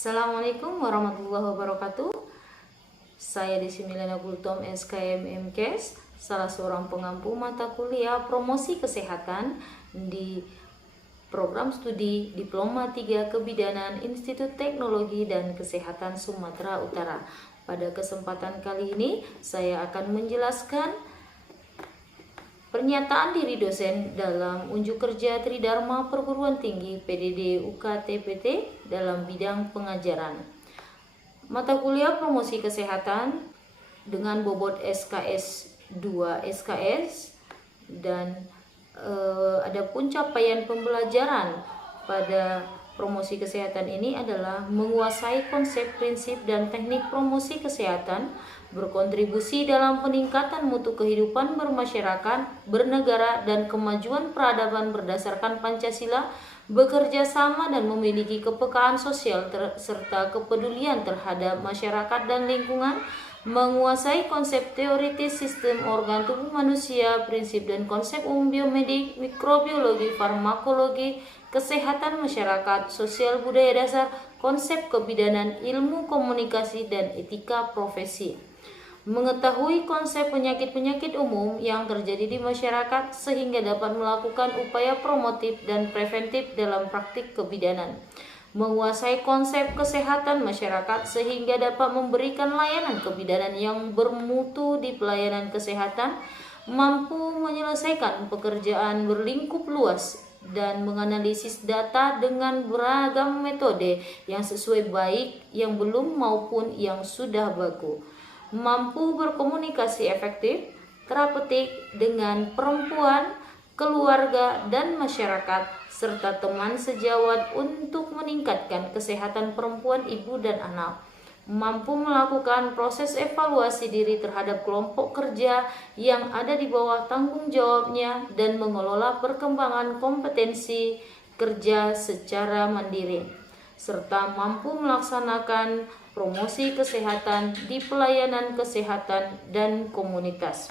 Assalamualaikum warahmatullahi wabarakatuh. Saya Desi Milena Gultom SKM MKes, salah seorang pengampu mata kuliah promosi kesehatan di program studi Diploma 3 Kebidanan Institut Teknologi dan Kesehatan Sumatera Utara. Pada kesempatan kali ini saya akan menjelaskan pernyataan diri dosen dalam unjuk kerja Tridharma Perguruan Tinggi PDD UKT-PT dalam bidang pengajaran. Mata kuliah promosi kesehatan dengan bobot SKS 2 SKS dan adapun capaian pembelajaran pada promosi kesehatan ini adalah menguasai konsep, prinsip, dan teknik promosi kesehatan, berkontribusi dalam peningkatan mutu kehidupan bermasyarakat, bernegara, dan kemajuan peradaban berdasarkan Pancasila, bekerja sama dan memiliki kepekaan sosial serta kepedulian terhadap masyarakat dan lingkungan, menguasai konsep teoritis sistem organ tubuh manusia, prinsip dan konsep umum biomedik, mikrobiologi, farmakologi, kesehatan masyarakat, sosial budaya dasar, konsep kebidanan, ilmu komunikasi, dan etika profesi. Mengetahui konsep penyakit-penyakit umum yang terjadi di masyarakat sehingga dapat melakukan upaya promotif dan preventif dalam praktik kebidanan. Menguasai konsep kesehatan masyarakat sehingga dapat memberikan layanan kebidanan yang bermutu di pelayanan kesehatan, mampu menyelesaikan pekerjaan berlingkup luas dan menganalisis data dengan beragam metode yang sesuai, baik yang belum maupun yang sudah baku, mampu berkomunikasi efektif, terapeutik dengan perempuan, keluarga, dan masyarakat, serta teman sejawat untuk meningkatkan kesehatan perempuan, ibu, dan anak, mampu melakukan proses evaluasi diri terhadap kelompok kerja yang ada di bawah tanggung jawabnya dan mengelola perkembangan kompetensi kerja secara mandiri, serta mampu melaksanakan promosi kesehatan di pelayanan kesehatan dan komunitas.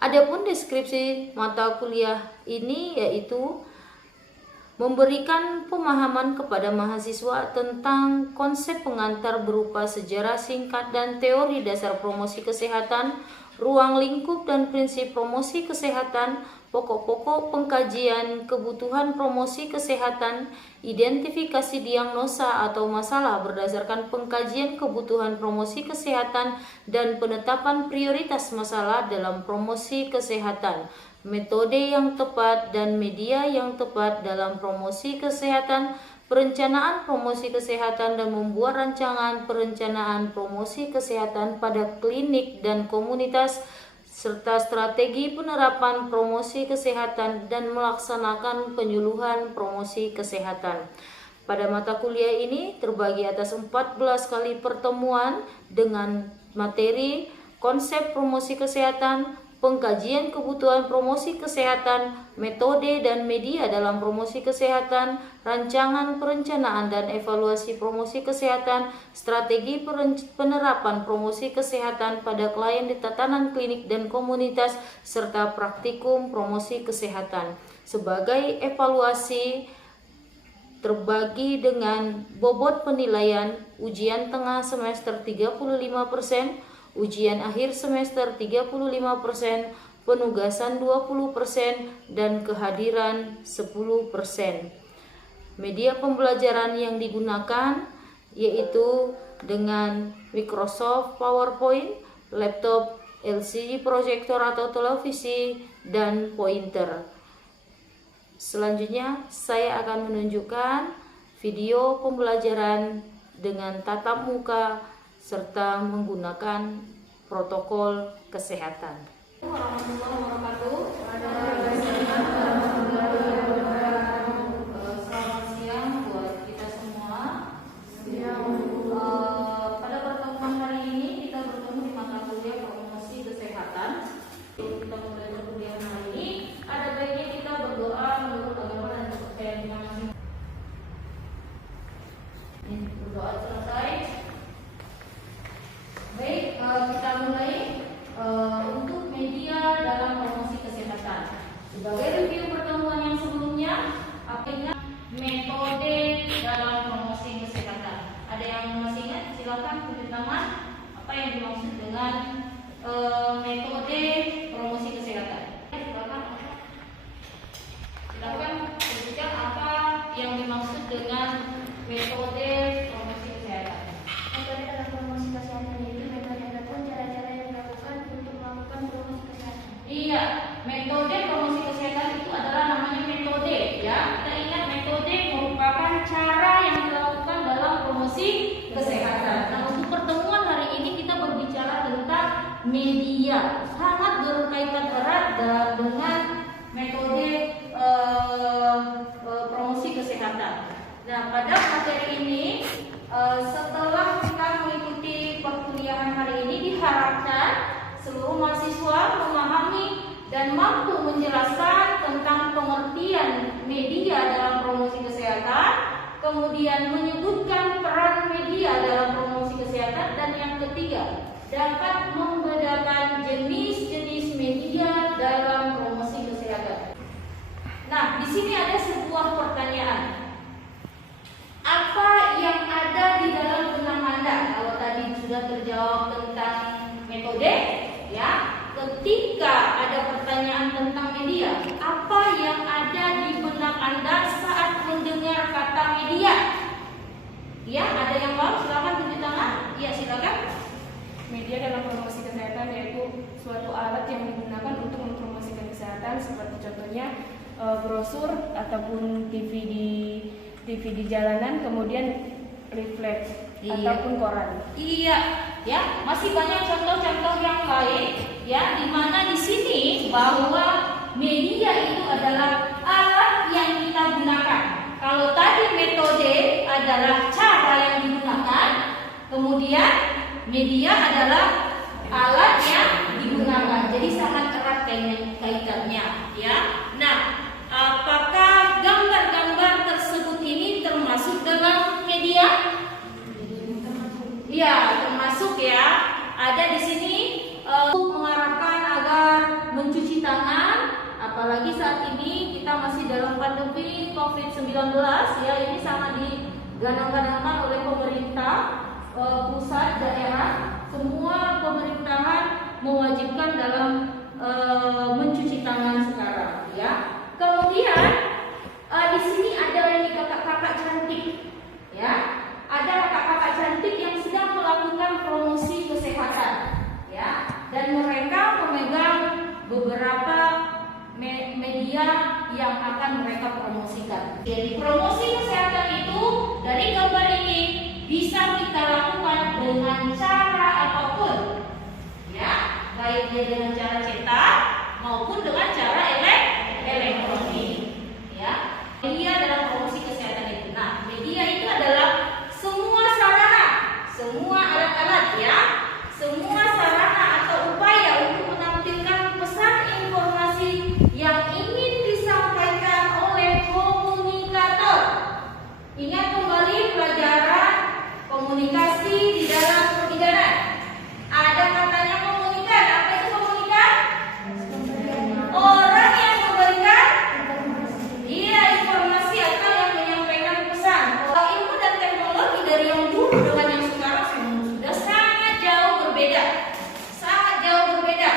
Adapun deskripsi mata kuliah ini yaitu memberikan pemahaman kepada mahasiswa tentang konsep pengantar berupa sejarah singkat dan teori dasar promosi kesehatan, ruang lingkup dan prinsip promosi kesehatan, pokok-pokok pengkajian kebutuhan promosi kesehatan, identifikasi diagnosa atau masalah berdasarkan pengkajian kebutuhan promosi kesehatan, dan penetapan prioritas masalah dalam promosi kesehatan, metode yang tepat dan media yang tepat dalam promosi kesehatan, perencanaan promosi kesehatan dan membuat rancangan perencanaan promosi kesehatan pada klinik dan komunitas, serta strategi penerapan promosi kesehatan dan melaksanakan penyuluhan promosi kesehatan. Pada mata kuliah ini terbagi atas 14 kali pertemuan dengan materi konsep promosi kesehatan, pengkajian kebutuhan promosi kesehatan, metode dan media dalam promosi kesehatan, rancangan perencanaan dan evaluasi promosi kesehatan, strategi penerapan promosi kesehatan pada klien di tatanan klinik dan komunitas, serta praktikum promosi kesehatan. Sebagai evaluasi terbagi dengan bobot penilaian ujian tengah semester 35%, ujian akhir semester 35%, penugasan 20%, dan kehadiran 10%. Media pembelajaran yang digunakan yaitu dengan Microsoft PowerPoint, laptop, LCD proyektor atau televisi, dan pointer. Selanjutnya saya akan menunjukkan video pembelajaran dengan tatap muka serta menggunakan protokol kesehatan. Warahmatullahi wabarakatuh. Selamat siang buat kita semua. Pada pertemuan hari ini kita bertemu di mata kuliah promosi kesehatan. Kita mulai kuliah hari ini. Ada baiknya kita berdoa menurut agama dan kepercayaan masing-masing. Berdoa selesai. Baik, kita mulai untuk media dalam promosi kesehatan. Sebagai review pertemuan yang sebelumnya, metode dalam promosi kesehatan. silakan tunjuk tangan apa yang dimaksud dengan metode promosi kesehatan. Silakan tunjukkan apa yang dimaksud dengan metode promosi kesehatan. Metode dalam promosi kesehatan yaitu metode ataupun cara-cara yang dilakukan untuk melakukan promosi kesehatan. Iya, metode promosi kesehatan itu adalah namanya metode, ya. Kita ingat metode merupakan cara yang dilakukan dalam promosi kesehatan. Nah, untuk pertemuan hari ini kita berbicara tentang media, sangat berkaitan erat dengan metode promosi kesehatan. Nah, pada materi ini setelah kita mengikuti perkuliahan hari ini diharapkan seluruh mahasiswa memahami dan mampu menjelaskan tentang pengertian media dalam promosi kesehatan, kemudian menyebutkan peran media dalam promosi kesehatan, dan yang ketiga, dapat membedakan jenis-jenis media dalam promosi kesehatan. Nah, di sini ada sebuah pertanyaan. Apa yang ada di dalam benak Anda? Kalau tadi sudah terjawab tentang metode, ya. Ketika ada pertanyaan tentang media, apa yang ada di benak Anda saat mendengar kata media? Ya, ada yang mau? Silakan tunjuk tangan. Ya, silakan. Media dalam promosi kesehatan yaitu suatu alat yang digunakan untuk mempromosikan kesehatan, seperti contohnya brosur ataupun TV di jalanan, kemudian leaflet ataupun koran. Iya, ya, masih banyak contoh-contoh yang lain, ya, di mana di sini bahwa media itu adalah alat yang kita gunakan. Kalau tadi metode adalah cara yang digunakan, kemudian media adalah alat yang digunakan. Jadi sangat erat kaitannya, ya. Nah, apakah gambar-gambar tersebut ini termasuk dalam media? Ya, termasuk, ya. Ada di sini untuk mengarahkan agar mencuci tangan, apalagi saat ini kita masih dalam pandemi COVID-19, ya. Ini sangat digadang-gadangkan oleh pemerintah pusat, daerah. Semua pemerintahan mewajibkan dalam mencuci tangan sekarang, ya. Kemudian di sini ada lagi kakak-kakak cantik, ya. Ada kakak-kakak cantik yang sedang melakukan promosi kesehatan, ya. Dan mereka memegang beberapa media yang akan mereka promosikan. Jadi promosi kesehatan itu dari gambar ini bisa kita lakukan dengan cara apapun, ya. Baik dia dengan cara cetak maupun dengan cara elektronik, ya. Media dalam promosi kesehatan itu. Nah, media itu adalah semua sarana, semua alat-alat, ya, semua sarana atau upaya untuk menampilkan pesan informasi yang ingin disampaikan oleh komunikator. Ingat kembali pelajaran komunikasi di dalam perbidanan. Ada katanya komunikan. Apa itu komunikan? Orang yang memberikan informasi atau yang menyampaikan pesan. Kalau ilmu dan teknologi dari yang dulu dengan yang sekarang sudah sangat jauh berbeda. Sangat jauh berbeda.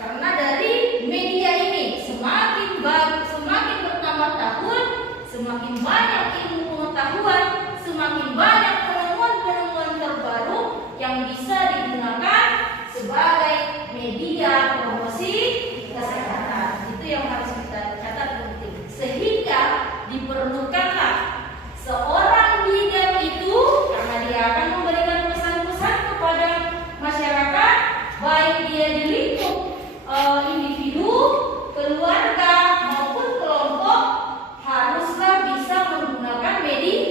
Karena dari media ini semakin bertambah tahun, semakin banyak ilmu pengetahuan, semakin banyak penemuan-penemuan terbaru yang bisa digunakan sebagai media promosi kesehatan. Itu yang harus kita catat penting. Sehingga diperlukanlah seorang bidan itu, karena dia akan memberikan pesan-pesan kepada masyarakat, baik dia di lingkup individu, keluarga maupun kelompok, haruslah bisa menggunakan media.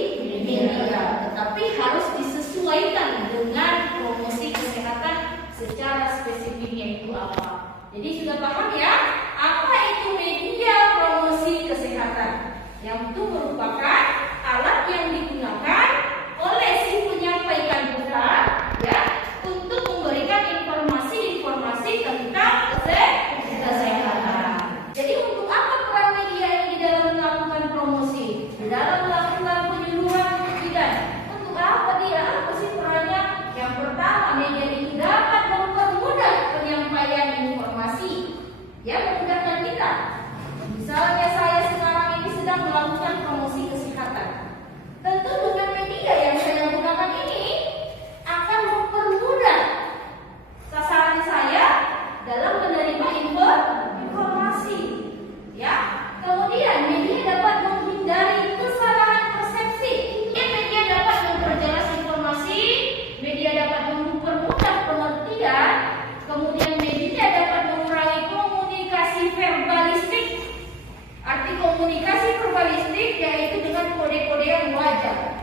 Tetapi harus disesuaikan dengan promosi kesehatan secara spesifiknya itu apa. Jadi sudah paham, ya, apa itu media promosi kesehatan? Yang itu merupakan alat yang digunakan oleh si penyampaikan pesan, ya, untuk memberikan informasi tentang kesehatan. Jadi untuk apa peran media ini di dalam melakukan promosi, di dalam melakukan penyuluhan untuk bidan? Untuk apa dia? Apa sih perannya?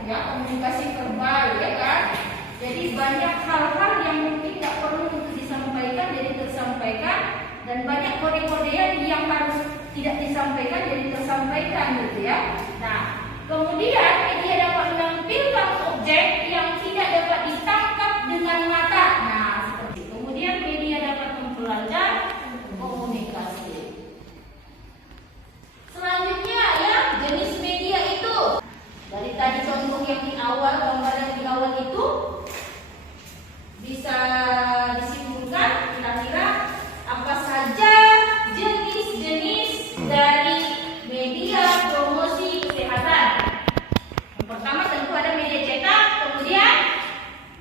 ya, komunikasi verbal, ya kan? Jadi banyak hal-hal yang mungkin nggak perlu untuk disampaikan jadi tersampaikan, dan banyak kode-kodean yang harus tidak disampaikan jadi tersampaikan gitu ya. Nah, kemudian media dapat menampilkan objek yang tidak dapat ditangkap dengan mata. Nah, seperti itu. Kemudian media dapat mempelajari komunikasi. Selanjutnya ya, jenis media itu. Dari tadi contoh yang di awal, gambar yang di awal itu bisa disimpulkan kira-kira apa saja jenis-jenis dari media promosi kesehatan. Yang pertama tentu ada media cetak, kemudian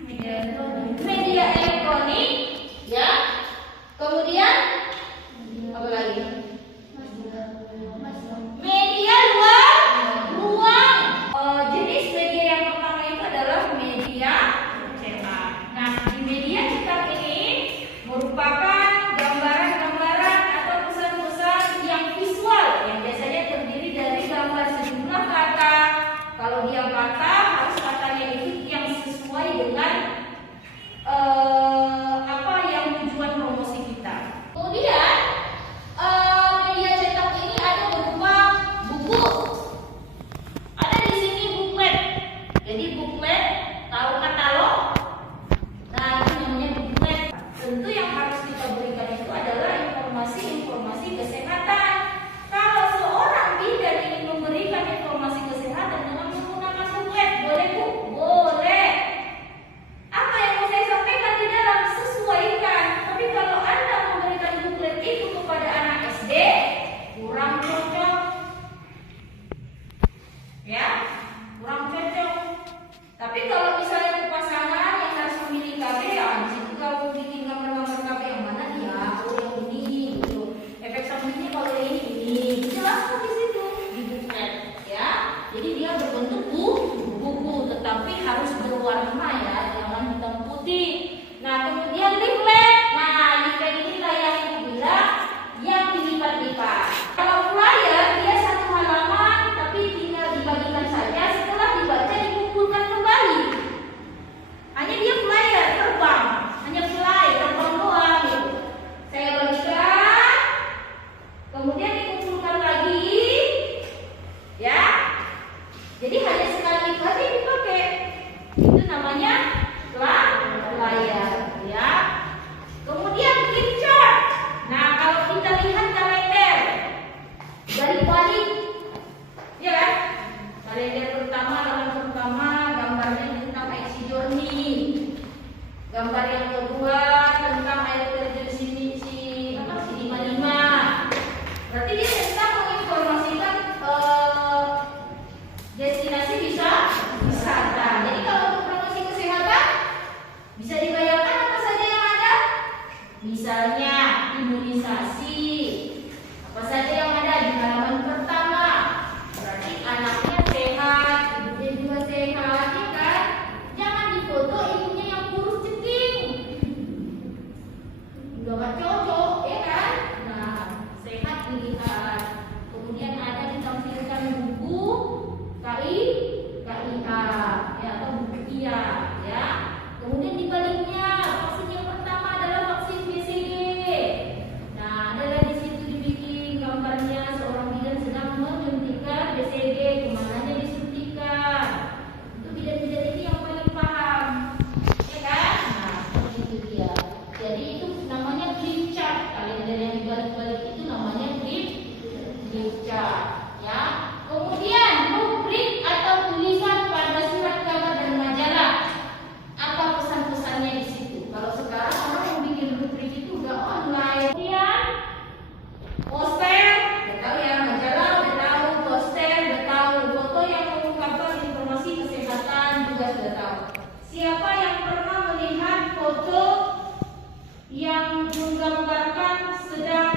media elektronik, ya. Kemudian apa lagi? Media ruang. Jenis media yang pertama itu adalah media cetak. Nah, di media cetak ini merupakan gambaran-gambaran atau pesan-pesan yang visual yang biasanya terdiri dari gambar sejumlah kata. Kalau dia kata, harus katanya itu yang sesuai dengan apa yang tujuan promosi kita. Kemudian media cetak ini ada berupa buku. Ada di sini booklet. Jadi booklet, tahu katalog? Nah, itu namanya booklet. Tentu yang harus kita berikan itu adalah informasi-informasi kesehatan. Kalau seorang bidan ingin memberikan informasi kesehatan dengan menggunakan booklet, boleh Bu? Boleh. Apa yang mau saya sampaikan di dalam sesuaikan. Tapi kalau Anda memberikan booklet itu kepada anak SD, kurang cocok. Ya, kurang cocok. Tapi kalau misalnya untuk pasangan yang harus memilih KB, ya di situ kalau bikin gambar-gambar KB yang mana dia, oh yang ini gitu. Efek sampingnya kalau yang ini, jelaskan di situ di booklet, ya. Jadi dia berbentuk buku, tetapi harus berwarna ya, jangan hitam putih. Nah, kemudian leaflet. Nah, leaflet inilah yang Ibu bilang yang dilipat-lipat. Kalau flyer dia satu halaman, tapi tinggal dibagikan saja. Setelah dibaca dikumpulkan kembali. Hanya dia flyer terbang, hanya terbang doang gitu. Saya bagikan, kemudian dikumpulkan lagi, ya. Jadi hanya sekali saja dipakai. Itu namanya flyer, ya. Kemudian flip chart. Nah, kalau kita lihat kalender dari balik, ya kan? Kalender pertama, halaman pertama, gambarnya tentang IC journey. Gambar yang kedua tentang air terjun si 55. Berarti dia tentang menginformasikan destinasi wisata. Jadi kalau untuk promosi kesehatan bisa dibayangkan apa saja yang ada? Misalnya imunisasi. Apa saja yang ada di halaman pertama? Berarti anaknya sehat, ibunya juga sehat, ya kan? Jangan difoto ibunya yang kurus ceking. Udah gak cocok, ya kan? Nah, sehat dilihat. Kemudian ada ditampilkan buku KIA, ya, atau buku KIA, ya. Kemudian di baliknya vaksin yang pertama adalah vaksin BCG. Nah, ada di situ dibikin gambarnya seorang bidan sedang menyuntikkan BCG, kemananya disuntikan. Itu bidan-bidan ini yang paling paham, ya kan? Nah, itu dia. Jadi itu namanya flip chart. Kalender yang dibalik-balik itu namanya flip chart, ya. Kemudian rubrik atau tulisan pada surat kabar dan majalah. Apa pesan-pesannya di situ? Kalau sekarang orang mau bikin rubrik itu udah online. Kemudian poster, udah tahu ya, majalah udah tahu, poster udah tahu, foto yang mengungkapkan informasi kesehatan juga sudah tahu. Siapa yang pernah melihat foto yang menggambarkan sedang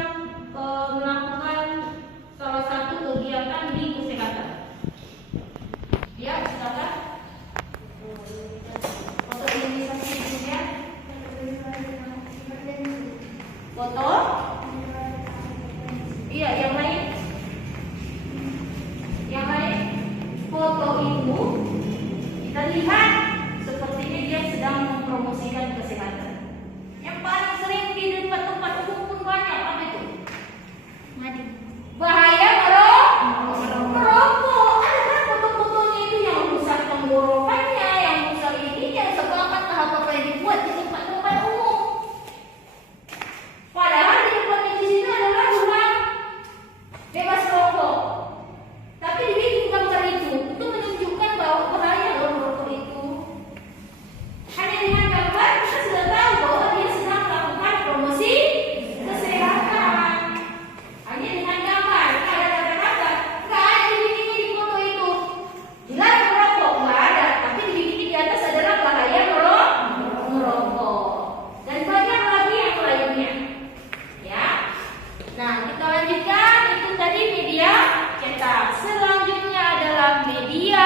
melakukan salah satu kegiatan di kesehatan? Ya, silakan. Foto imunisasi dunia. Foto? Iya, yang lain. Yang lain. Foto ibu terlihat sepertinya dia sedang mempromosikan kesehatan. Yang paling sering di tempat-tempat umum pun banyak apa itu? Bahaya merokok. Ada kan foto-fotonya itu yang rusak tenggorokannya, yang rusak ininya, sebanyak apa yang dibuat di tempat-tempat umum. Padahal di depannya di situ adalah ruang bebas rokok. Tapi dibikin gambar itu untuk menunjukkan bahwa bahaya loh merokok itu. Hanya dengan gambar kita sudah tahu bahwa dia sedang melakukan promosi kesehatan. Hanya dengan gambar, nggak ada kata-kata, nggak ada dibikinnya di foto itu. Dilarang merokok, nggak ada. Tapi dibikin di atas adalah bahaya merokok. Dan banyak lagi yang lainnya. Ya. Nah, kita lanjutkan. Itu tadi media cetak. Selanjutnya adalah media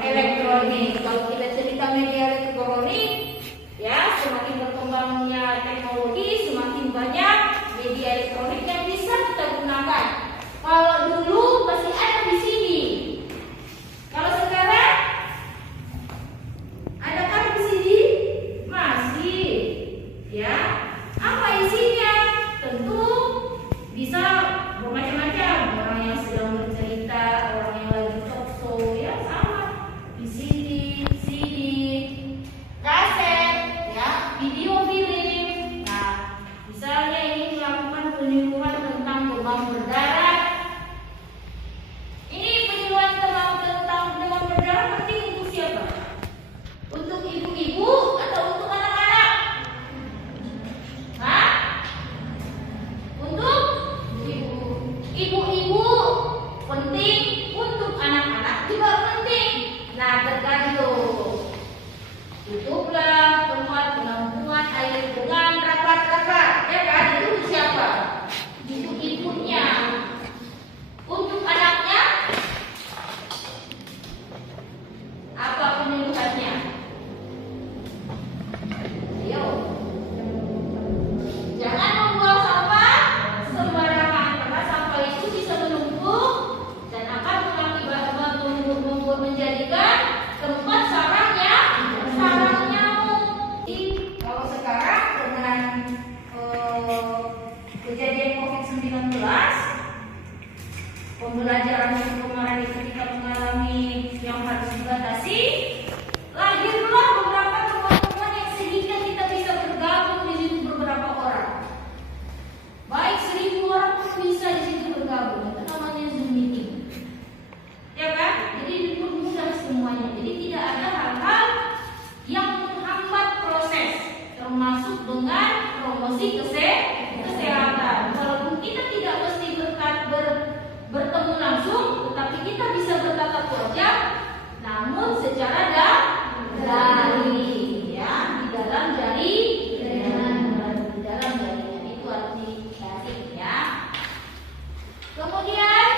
elektronik. Kalau kita cerita media elektronik, ya semakin berkembangnya teknologi, semakin banyak media elektronik yang bisa kita gunakan. Kalau dulu masih ada VCD. Kalau sekarang adakah VCD? Masih. Ya. Apa isinya? Tentu bisa bermacam-macam. Orang yang sedang bercerita, orang yang lagi talk show, ya sama. VCD, CD, kaset, ya, video film. Nah, misalnya ini melakukan penyuluhan tentang demam berdarah. Ini penyuluhan tentang demam berdarah penting untuk siapa? Untuk ibu-ibu atau untuk anak-anak? Hah? Untuk ibu-ibu penting, untuk anak-anak juga penting. Nah, tergantung. Tutuplah tempat penampungan air dengan rapat-rapat, ya kan? Itu untuk siapa? Untuk ibunya. Untuk anaknya, apa penyuluhannya? Ayo. Jangan membuang sampah sembarangan karena sampah itu bisa menumpuk dan akan menjadikan tempat sarangnya nyamuk. Jadi kalau sekarang dengan kejadian COVID-19, pembelajaran yang kemarin itu kita mengalami yang harus dibatasi, lahirlah beberapa teman-teman yang sehingga kita bisa bergabung di situ beberapa orang. Baik 1000 orang pun bisa di situ bergabung. Itu namanya Zoom meeting. Ya kan? Jadi dipermudah semuanya. Jadi tidak ada hal-hal yang menghambat proses, termasuk dengan promosi kesehatan. Walaupun kita tidak mesti bertemu langsung, tetapi kita bisa bertatap wajah, namun secara daring, ya, di dalam jaringan. Itu arti daring, ya. Kemudian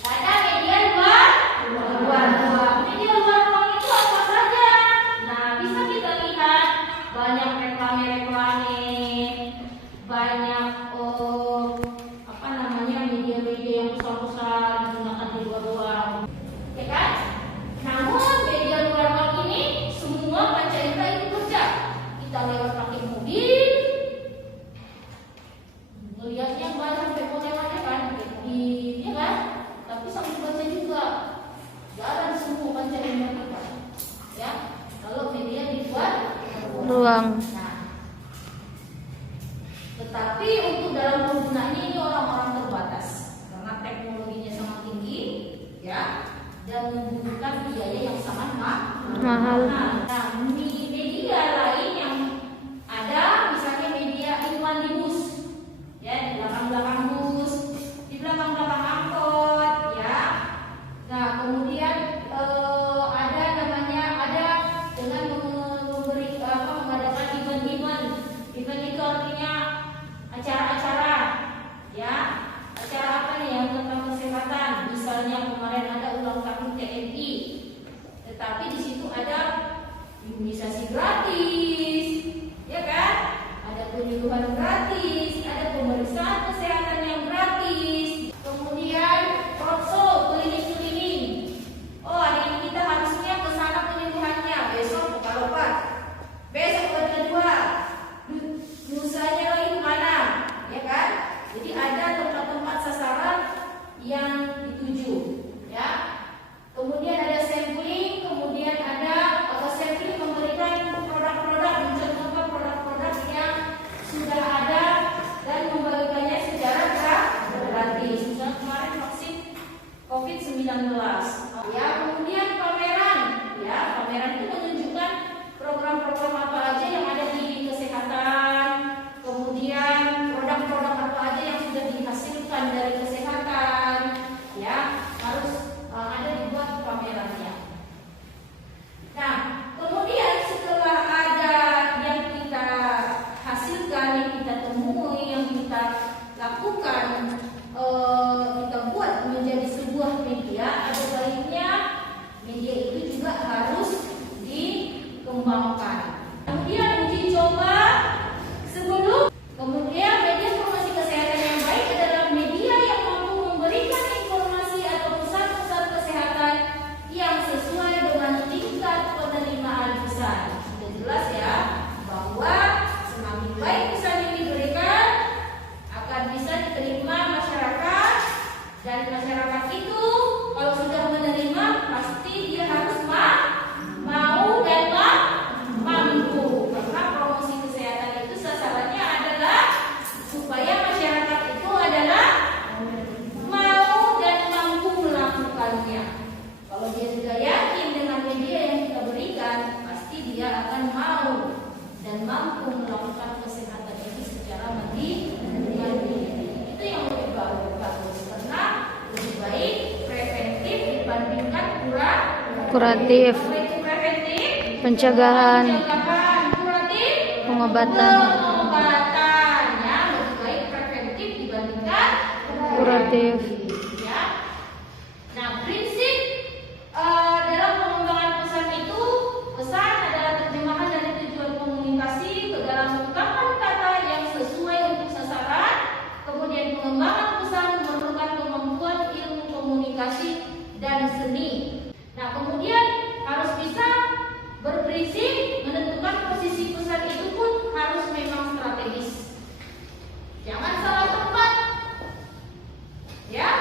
ada media luar ruang. Media luar ruang itu apa saja? Nah, bisa kita lihat banyak reklame, banyak media-media yang besar-besar digunakan di luar ruang, ya kan? Namun media luar ruang ini semua panca indera itu kerja. Kita lewat pakai mobil, melihatnya banyak lewatnya kan, ya kan? Tapi sambil baca juga, jalan semua panca indera kita, ya. Kalau media di luar ruang. Nah, tetapi untuk dalam penggunaannya ini orang-orang terbatas karena teknologinya sangat tinggi, ya, dan membutuhkan biaya yang sangat mahal. Nah, media lain yang ada misalnya media iklan di bus, ya, di belakang-belakang bus, di belakang-belakang angkot, ya. Nah, kemudian ada dengan mengadakan event-event. Event itu artinya acara-acara, ya, acara apa nih yang tentang kesehatan. Misalnya kemarin ada ulang tahun TNI, tetapi di situ ada juga harus dikembangkan. Kemudian uji coba sebelum, kemudian media informasi kesehatan yang baik adalah media yang mampu memberikan informasi atau pesan-pesan kesehatan yang sesuai dengan tingkat penerimaan pesan. Sudah jelas ya bahwa semakin baik pesan yang diberikan akan bisa diterima masyarakat, dan masyarakat itu kalau sudah menerima pasti dia harus mau dan mampu, karena promosi kesehatan itu sasarannya adalah supaya masyarakat itu adalah mau dan mampu melakukannya. Kalau dia sudah yakin dengan media yang kita berikan, pasti dia akan mau dan mampu melakukan kesehatan ini secara mandiri. Itu yang lebih bagus, karena lebih baik preventif dibandingkan Kuratif, preventif, pencegahan, kuratif, pengobatan, ya, lebih baik preventif dibandingkan kuratif. ya. Nah, prinsip dalam pengembangan pesan itu, pesan adalah terjemahan dari tujuan komunikasi ke dalam ungkapan kata yang sesuai untuk sasaran. Kemudian pengembangan pesan memerlukan kemampuan ilmu komunikasi dan seni. Nah, kemudian harus bisa berprinsip, menentukan posisi pesan itu pun harus memang strategis. Jangan salah tempat. Ya,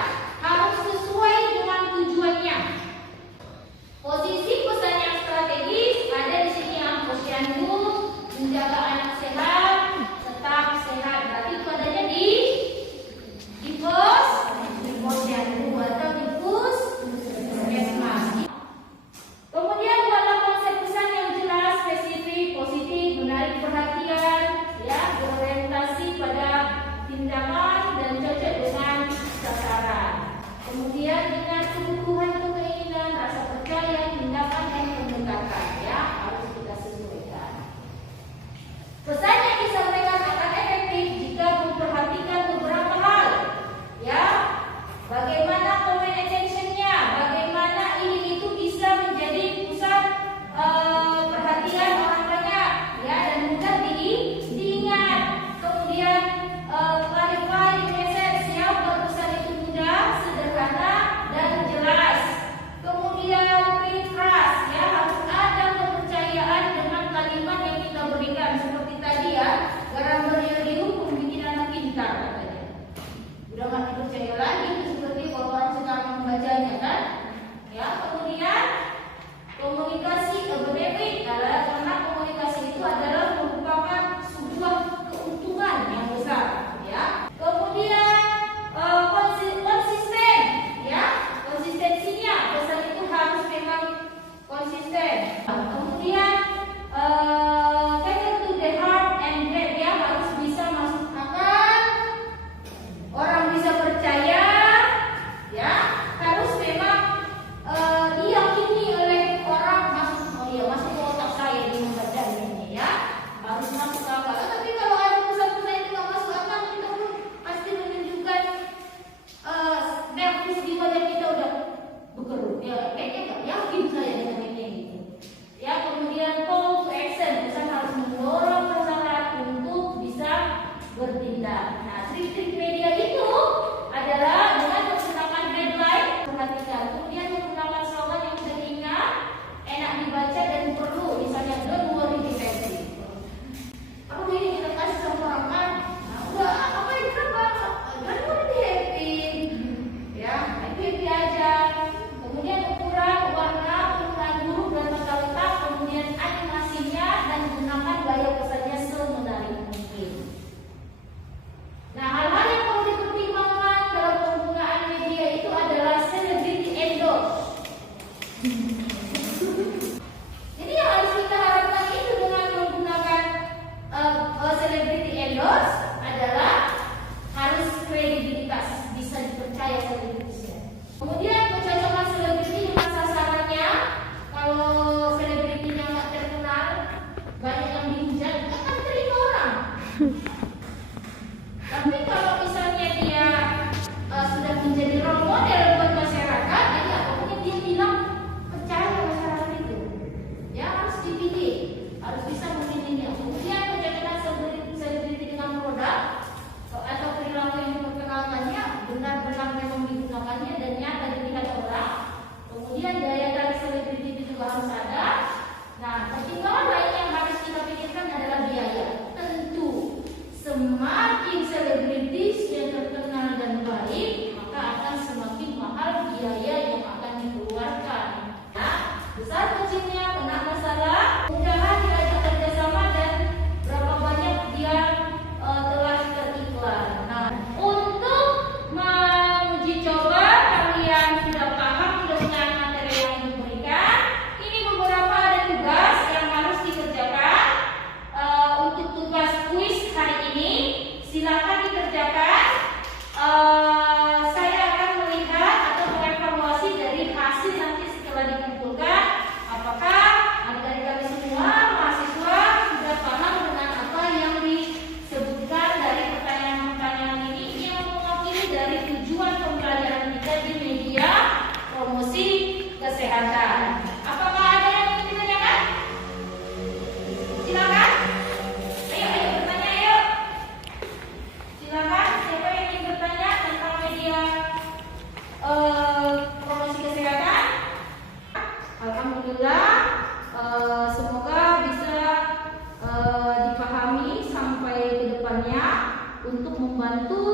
membantu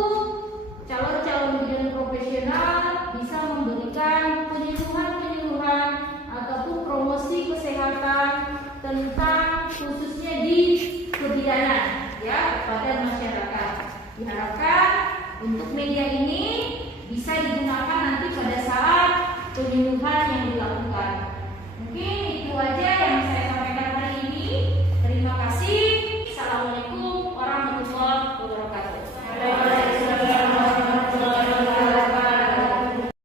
calon-calon bidan profesional bisa memberikan penyuluhan-penyuluhan ataupun promosi kesehatan tentang khususnya di kebidanan ya kepada masyarakat. Diharapkan untuk